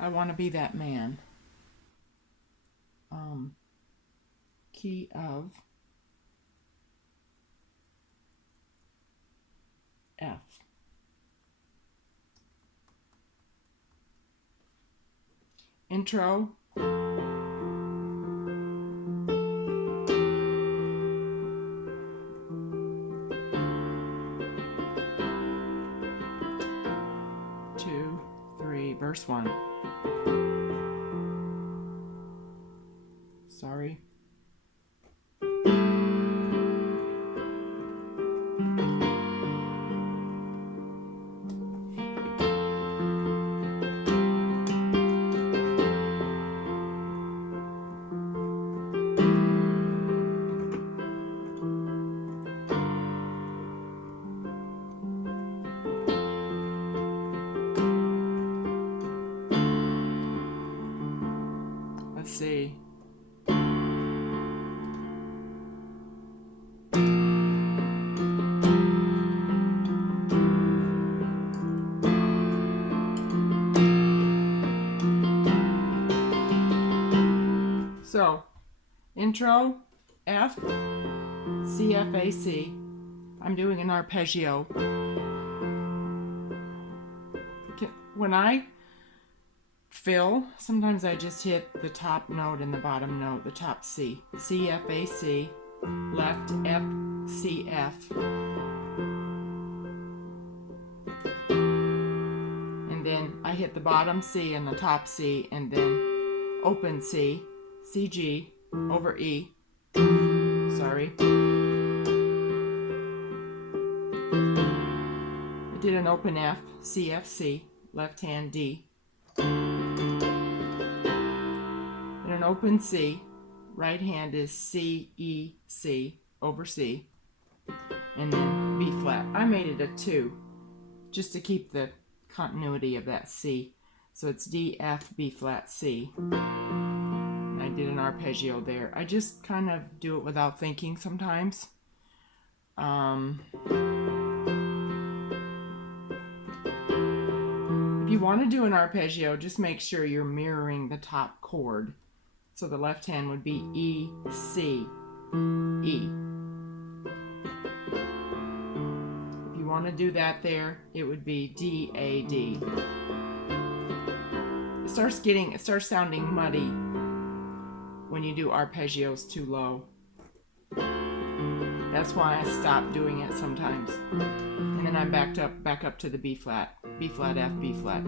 I want to be that man. Key of F. Intro. Two, three, verse 1. Sorry. Let's see. So, intro, F, C, F, A, C. I'm doing an arpeggio. When I fill, sometimes I just hit the top note and the bottom note, the top C. C, F, A, C, left, F, C, F. And then I hit the bottom C and the top C, and then open C, C, G, over E. Sorry. I did an open F, C, F, C, left hand D. And an open C, right hand is C, E, C, over C. And then B flat. I made it a 2, just to keep the continuity of that C. So it's D, F, B flat, C. And I did an arpeggio there. I just kind of do it without thinking sometimes. If you want to do an arpeggio, just make sure you're mirroring the top chord. So the left hand would be E, C, E. If you want to do that there, it would be D, A, D. It starts sounding muddy when you do arpeggios too low. That's why I stop doing it sometimes. And then I'm back up to the B flat, F, B flat.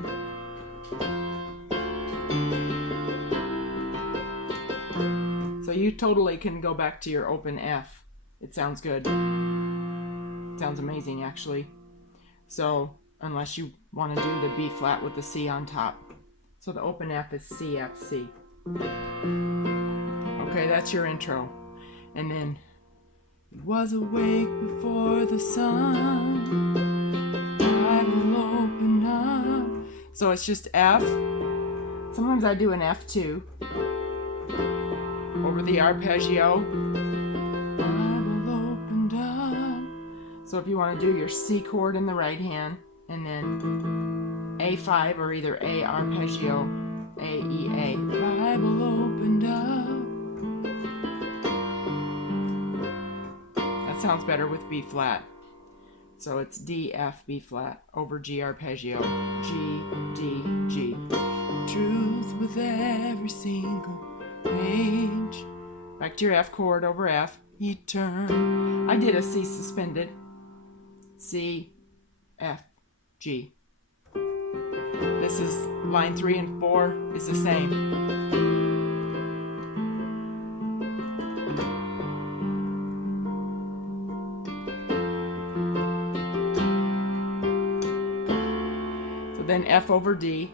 So you totally can go back to your open F. It sounds good. It sounds amazing, actually. So unless you want to do the B flat with the C on top. So the open F is C, F, C. Okay, that's your intro. And then was awake before the sun, Bible opened up. So it's just F. Sometimes I do an F2 over the arpeggio. Bible opened up. So if you want to do your C chord in the right hand, and then A5 or either A arpeggio, A, E, A. Bible opened up. Sounds better with B flat. So it's D, F, B flat over G arpeggio. G, D, G. Truth with every single page. Back to your F chord over F. Etern. I did a C suspended. C, F, G. This is line 3 and 4 is the same. Then F over D,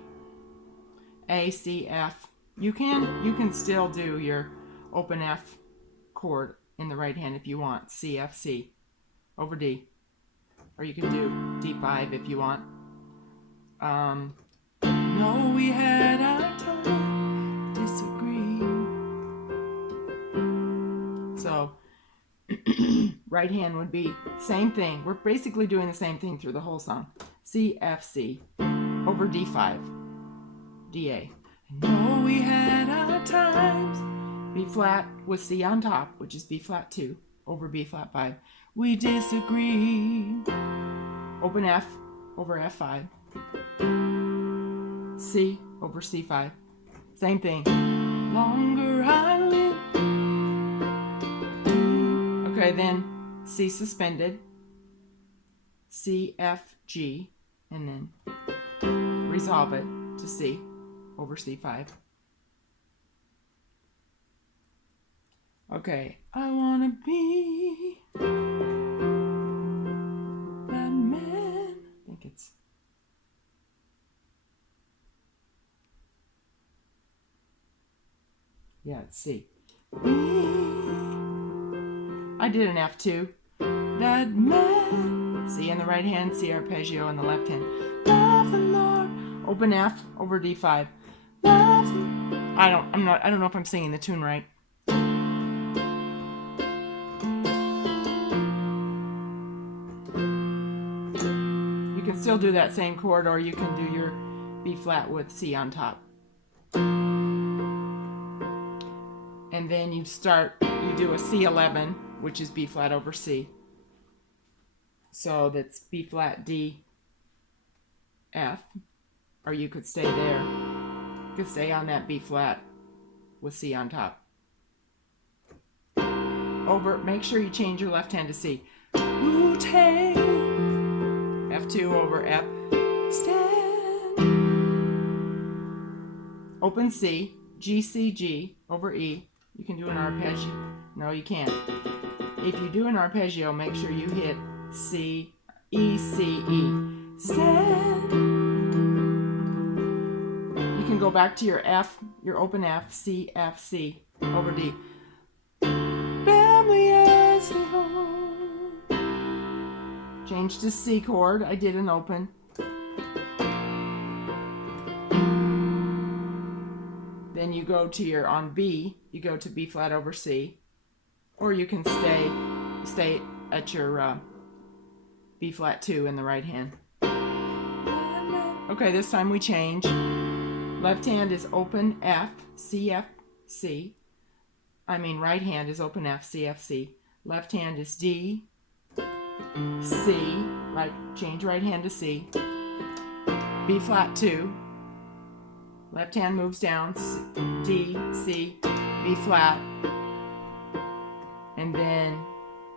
A, C, F. You can still do your open F chord in the right hand if you want. C, F, C over D. Or you can do D5 if you want. No, we had our time, disagree. So right hand would be same thing. We're basically doing the same thing through the whole song. C, F, C over D5. D-A. I know we had our times. B flat with C on top, which is B flat 2 over B flat 5. We disagree. Open F over F5. C over C5. Same thing. Longer I live. Okay, then C suspended. C, F, G, and then resolve it to C over C5. Okay, I wanna be that man. I think it's it's C. I did an F2. That man. C in the right hand, C arpeggio in the left hand. Love the Lord. Open F over D5. Love the... I don't know if I'm singing the tune right. You can still do that same chord, or you can do your B flat with C on top. And then you do a C11, which is B flat over C. So that's B flat D F, or you could stay there. You could stay on that B flat with C on top. Make sure you change your left hand to C. Wu-Tang. F2 over F. Stand. Open C. G, C, G over E. You can do an arpeggio. No, you can't. If you do an arpeggio, make sure you hit C, E, C, E. Stand. You can go back to your F, your open F, C, F, C over D. Family as we hold. Change to C chord. I did an open. Then you go to your, on B, you go to B flat over C. Or you can stay at your B flat 2 in the right hand. Okay, this time we change. Left hand is open F, C, F, C. Right hand is open F, C, F, C. Left hand is D, C. Change right hand to C. B flat 2. Left hand moves down, D, C, B flat. And then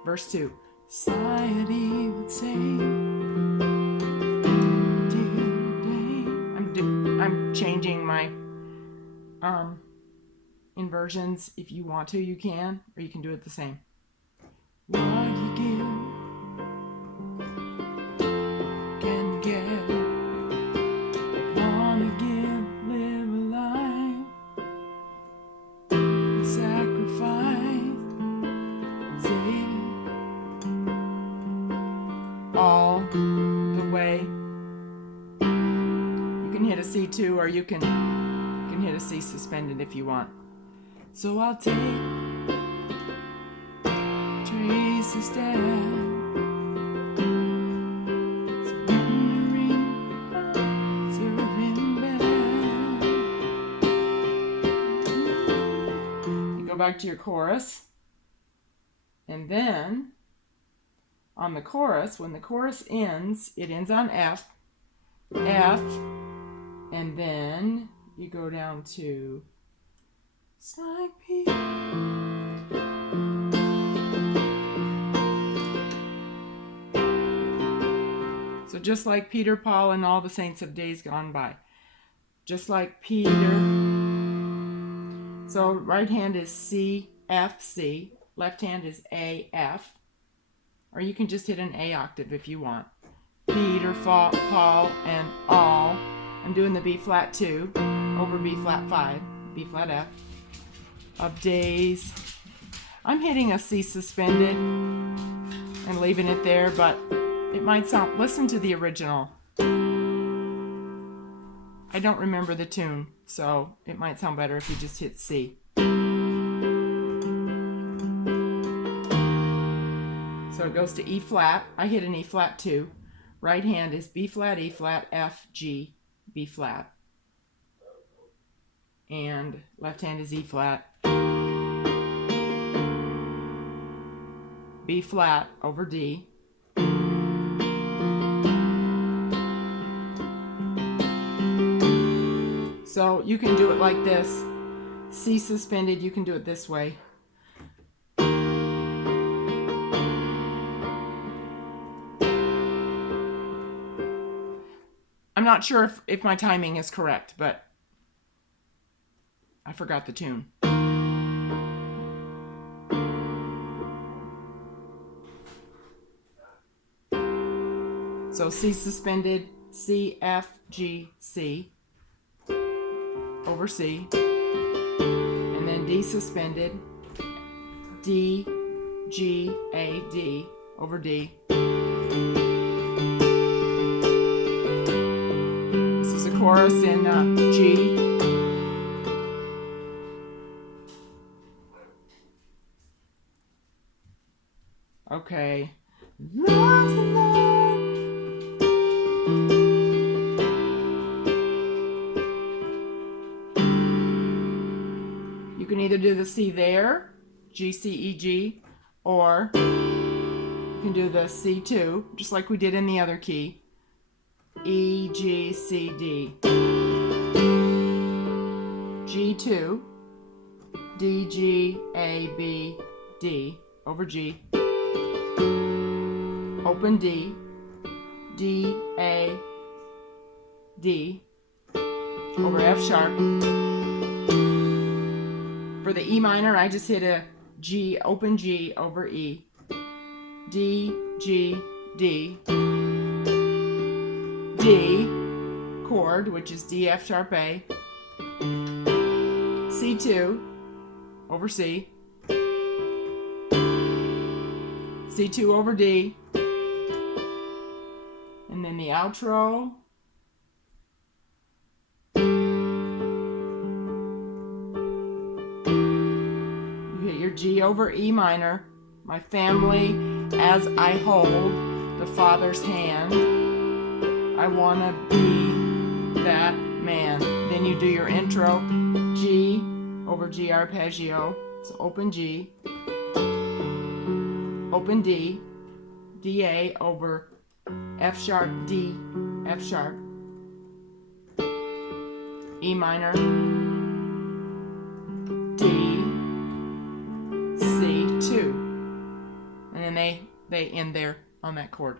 verse 2. Society would say, I'm changing my inversions. If you want to, you can, or you can do it the same. What you give can get. Wanna give, live a life, sacrifice, save it all the way. You can hit a C2, or you can hit a C suspended if you want. So I'll take trace a step, surrendering, serving back. You go back to your chorus, and then on the chorus, when the chorus ends, it ends on F, F, and then you go down to like Peter. So just like Peter, Paul, and all the saints of days gone by. Just like Peter. So right hand is C, F, C. Left hand is A, F. Or you can just hit an A octave if you want. Peter, Paul, and all. I'm doing the B flat 2 over B flat 5, B flat F. Of days. I'm hitting a C suspended and leaving it there, but it might sound, listen to the original. I don't remember the tune, so it might sound better if you just hit C. So it goes to E flat. I hit an E flat 2. Right hand is B flat, E flat, F, G, B flat. and left hand is E flat, B flat over D, so you can do it like this. C suspended, you can do it this way. I'm not sure if my timing is correct, but I forgot the tune. So C suspended, C, F, G, C over C, and then D suspended, D, G, A, D over D. This is a chorus in G. Okay. Loves the Lord. You can either do the C there, G, C, E, G, or you can do the C2, just like we did in the other key. E, G, C, D. G2, D, G, A, B, D over G. Open D, D, A, D over F sharp. For the E minor, I just hit a G, open G over E. D, G, D. D chord, which is D, F sharp, A. C2 over C. C2 over D. And then the outro. You hit your G over E minor. My family as I hold the Father's hand. I wanna be that man. Then you do your intro. G over G arpeggio. So open G. Open D. D-A over F sharp, D, F sharp, E minor, D, C2. And then they end there on that chord.